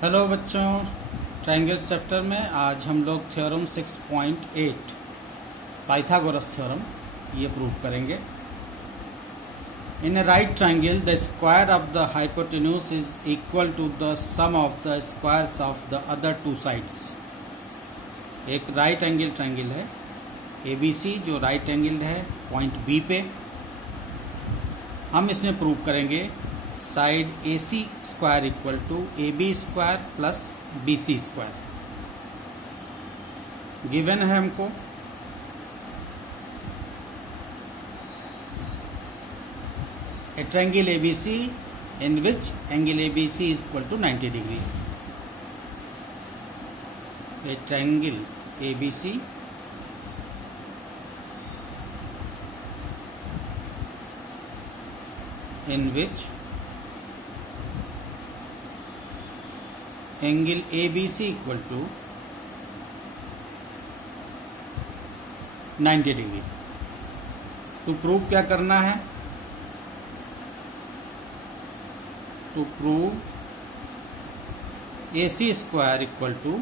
Hello बच्चों, triangles chapter में आज हम लोग थ्योरम 6.8 पाइथागोरस थ्योरम ये प्रूव करेंगे। In a right triangle the square of the hypotenuse is equal to the sum of the squares of the other two sides. एक right angle triangle है ABC जो right angle है point B पे। हम इसमें prove करेंगे side AC square equal to AB square plus BC square. Given है हमको a triangle ABC in which angle ABC is equal to 90 degree. A triangle ABC in which angle ABC equal to 90 degree. तो prove क्या करना है? To prove AC square equal to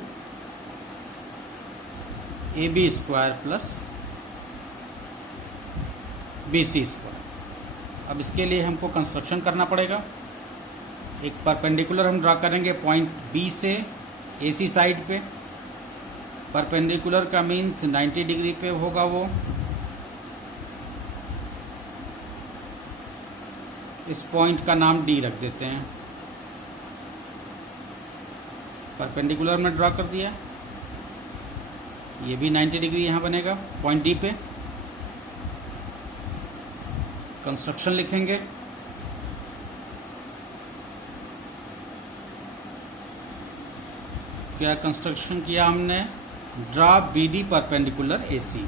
AB square plus BC square. अब इसके लिए हमको construction करना पड़ेगा। एक परपेंडिकुलर हम ड्रा करेंगे पॉइंट B से AC साइड पे। परपेंडिकुलर का मीन्स 90 डिग्री पे होगा वो। इस पॉइंट का नाम D रख देते हैं। परपेंडिकुलर में ड्रा कर दिया, ये भी 90 डिग्री यहाँ बनेगा पॉइंट D पे। कंस्ट्रक्शन लिखेंगे। क्या कंस्ट्रक्शन किया हमने? Draw BD perpendicular AC।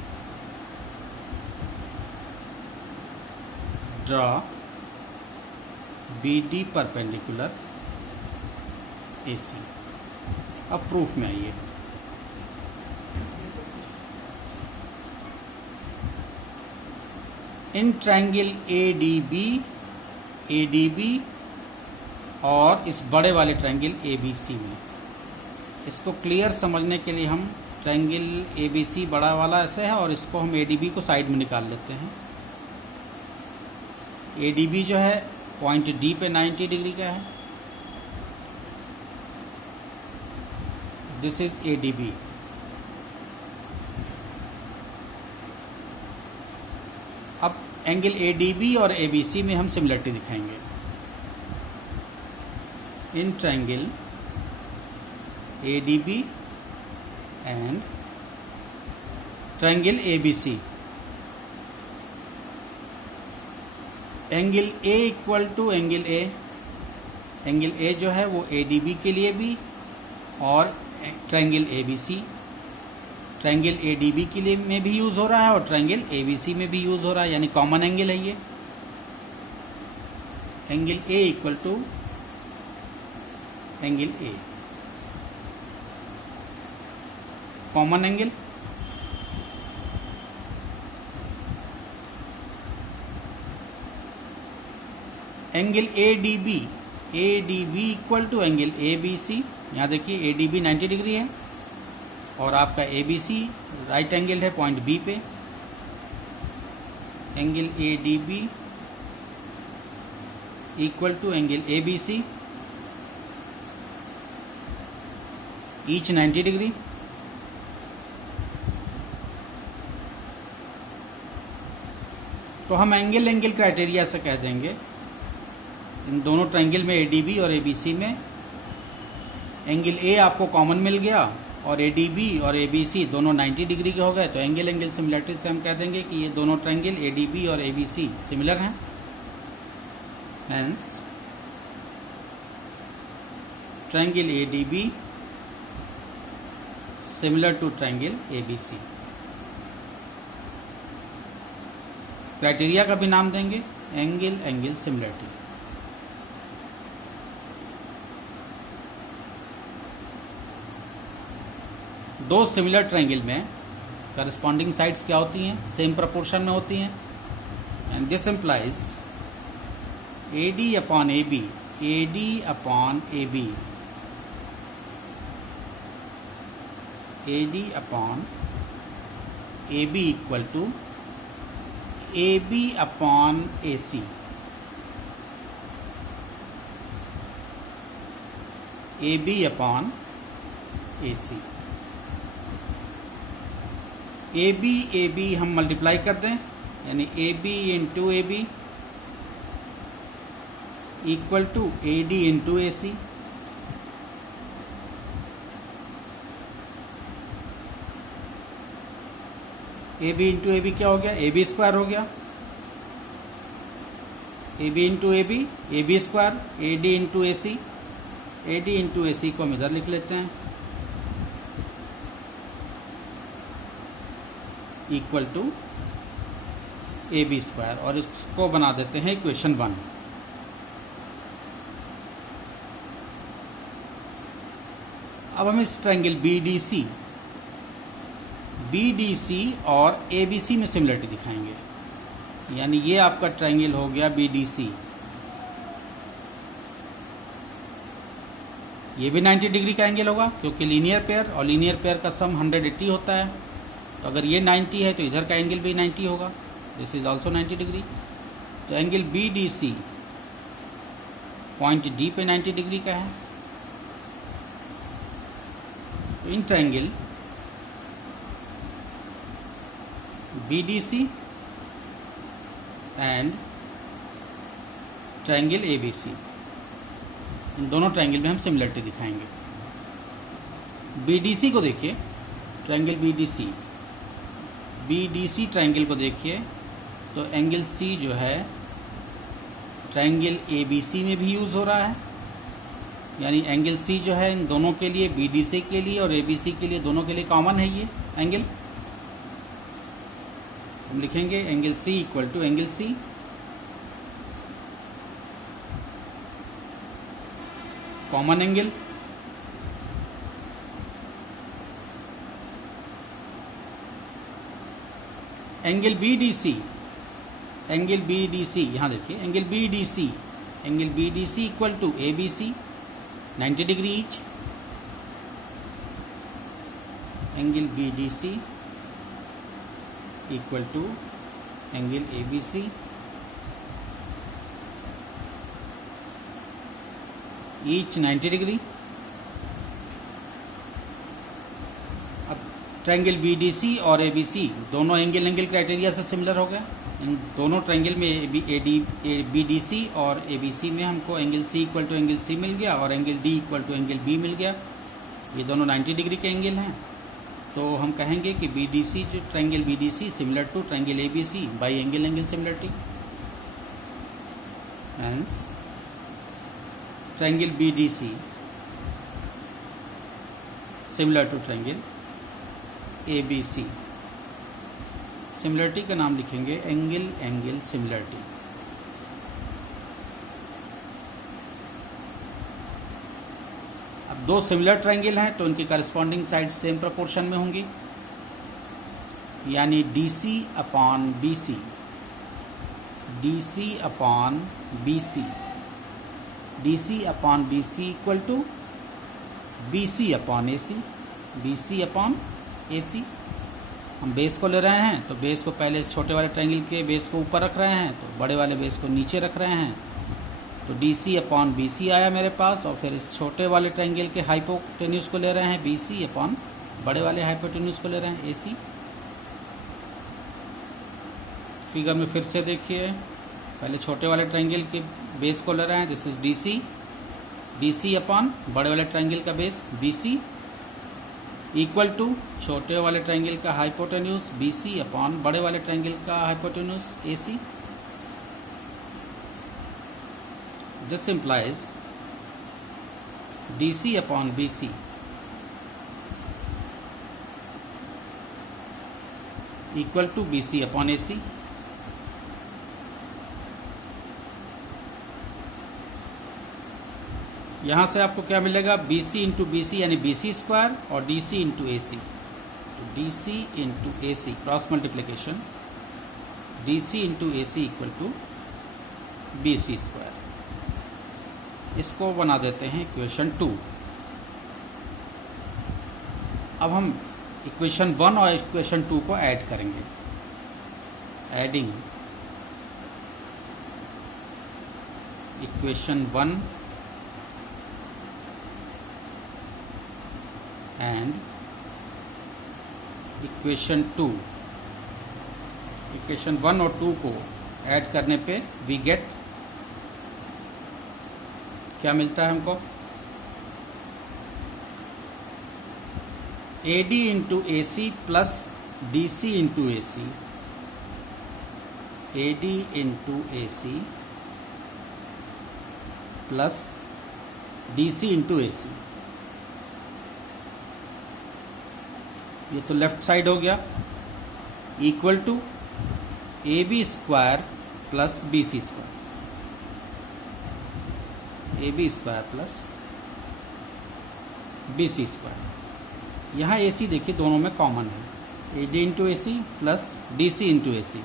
Draw BD perpendicular AC। अब प्रूफ में आइए। इन ट्रायंगल ADB और इस बड़े वाले ट्रायंगल ABC में, इसको क्लियर समझने के लिए हम ट्रायंगल ABC बड़ा वाला ऐसे है और इसको हम ADB को साइड में निकाल लेते हैं। ADB जो है पॉइंट D पे 90 डिग्री का है। This is ADB। अब एंगल ADB और ABC में हम सिमिलरिटी दिखाएंगे। In triangle ADB and triangle ABC, angle A equal to angle A। Angle A जो है वो ADB के लिए भी और ट्रायंगल ABC ट्रायंगल ADB के लिए में भी यूज हो रहा है और ट्रायंगल ABC में भी यूज हो रहा है, यानी कॉमन एंगल है ये। Angle A equal to angle A, common angle. Angle ADB equal to angle ABC। यहाँ देखिए ADB 90 डिग्री है और आपका ABC राइट एंगल है पॉइंट B पे। Angle ADB equal to angle ABC, each 90 degree. तो हम एंगल क्राइटेरिया से कह देंगे इन दोनों ट्रायंगल में ADB और ABC में एंगल A आपको कॉमन मिल गया और ADB और ABC दोनों 90 डिग्री के हो गए। तो एंगल सिमिलरिटी से हम कह देंगे कि ये दोनों ट्रायंगल ADB और ABC सिमिलर हैं। Hence triangle ADB similar to triangle ABC। Criteria का भी नाम देंगे एंगल सिमिलरिटी। दो सिमिलर ट्रायंगल में करस्पॉन्डिंग साइड्स क्या होती हैं? सेम प्रोपोर्शन में होती हैं। And this implies AD upon AB AD upon AB equal to AB upon AC। AB upon AC। AB हम मल्टीप्लाई कर दें, यानी AB into AB equal to AD into AC। AB into AB क्या हो गया? AB स्क्वायर हो गया। AB into AB, AB square, AD into AC, AD into AC को हम इधर लिख लेते हैं, इक्वल टू AB स्क्वायर, और इसको बना देते हैं इक्वेशन 1। अब हम इस ट्रायंगल BDC और ABC में सिमिलरिटी दिखाएंगे, यानी ये आपका ट्रायंगल हो गया BDC, ये भी 90 डिग्री का एंगल होगा क्योंकि लीनियर पेयर, और लीनियर पेयर का सम 180 होता है। तो अगर ये 90 है तो इधर का एंगल भी 90 होगा, दिस इज ऑल्सो 90 डिग्री। तो एंगल BDC पॉइंट D पे 90 डिग्री का है। तो in triangle BDC and triangle ABC, इन दोनों ट्रायंगल में हम सिमिलरिटी दिखाएंगे। BDC को देखिए, ट्रायंगल BDC ट्रायंगल को देखिए, तो एंगल C जो है ट्रायंगल ABC में भी यूज़ हो रहा है, यानी एंगल C जो है इन दोनों के लिए, BDC के लिए और ABC के लिए, दोनों के लिए कॉमन है ये एंगल। हम लिखेंगे angle C equal to angle C common angle, angle BDC यहाँ देखिए, angle BDC equal to ABC 90 degree each. Angle BDC equal to angle ABC each 90 degree. अब ट्रायंगल BDC और ABC दोनों एंगल क्राइटेरिया से similar हो गए। इन दोनों triangle में BDC और ABC में हमको angle C equal to angle C मिल गया और angle D equal to angle B मिल गया। ये दोनों 90 डिग्री के एंगल हैं। तो हम कहेंगे कि BDC जो triangle BDC similar to triangle ABC by angle similarity. Hence triangle BDC similar to triangle ABC। Similarity का नाम लिखेंगे एंगल सिमिलरिटी। अब दो सिमिलर ट्रायंगल हैं तो उनकी करस्पॉन्डिंग साइड सेम प्रोपोर्शन में होंगी, यानी DC upon BC equal to BC upon AC। हम बेस को ले रहे हैं तो बेस को पहले इस छोटे वाले ट्रायंगल के बेस को ऊपर रख रहे हैं, तो बड़े वाले बेस को नीचे रख रहे हैं, तो DC अपॉन BC आया मेरे पास। और फिर इस छोटे वाले ट्रायंगल के हाइपोटेन्यूज को ले रहे हैं BC अपॉन बड़े वाले हाइपोटेन्यूज को ले रहे हैं AC। फिगर में फिर से देखिए, पहले छोटे वाले ट्रायंगल के बेस को ले रहे हैं, दिस इज DC अपॉन बड़े वाले ट्रायंगल का बेस BC इक्वल टू छोटे वाले ट्रायंगल का हाइपोटेन्यूज BC अपॉन बड़े वाले ट्रायंगल का hypotenuse AC। This implies DC upon BC equal to BC upon AC। यहाँ से आपको क्या मिलेगा? BC इंटू BC यानी BC स्क्वायर और DC इंटू AC, तो DC into AC cross multiplication DC into AC equal to BC square. इसको बना देते हैं इक्वेशन 2। अब हम इक्वेशन 1 और इक्वेशन 2 को ऐड करेंगे। Adding equation 1 and equation 2, equation 1 और 2 को ऐड करने पे वी गेट, क्या मिलता है हमको, AD into AC plus DC into AC, AD into AC plus DC into AC। ये तो लेफ्ट साइड हो गया, equal to AB square plus BC square, AB square plus BC square. यहाँ AC देखिए दोनों में कॉमन है, AD into AC plus DC into AC।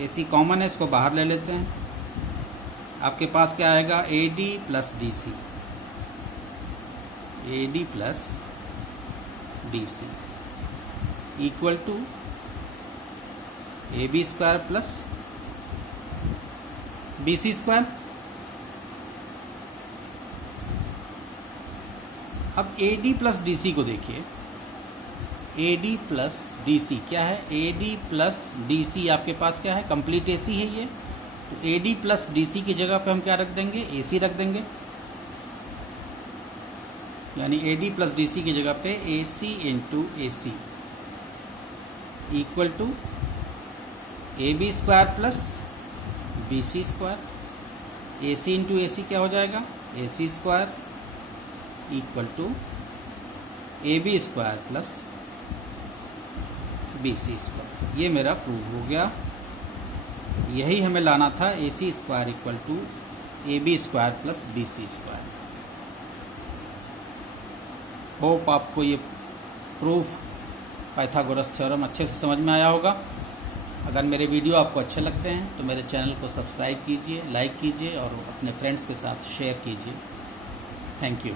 AC common है, इसको बाहर ले लेते हैं। आपके पास क्या आएगा, AD plus DC, AD plus DC equal to AB square plus BC square. अब AD प्लस DC को देखिए, AD प्लस DC क्या है, AD प्लस DC आपके पास क्या है, कंप्लीट AC है ये। तो AD प्लस DC की जगह पे हम क्या रख देंगे, AC रख देंगे, यानी AD प्लस DC की जगह पे AC into AC equal to AB square plus BC square. AC into AC क्या हो जाएगा, AC square equal to AB square plus BC square. ये मेरा प्रूव हो गया। यही हमें लाना था, AC square equal to AB square plus BC square. Hope आपको ये प्रूफ पाइथागोरस थ्योरम अच्छे से समझ में आया होगा। अगर मेरे वीडियो आपको अच्छे लगते हैं तो मेरे चैनल को सब्सक्राइब कीजिए, लाइक कीजिए और अपने फ्रेंड्स के साथ शेयर कीजिए। Thank you.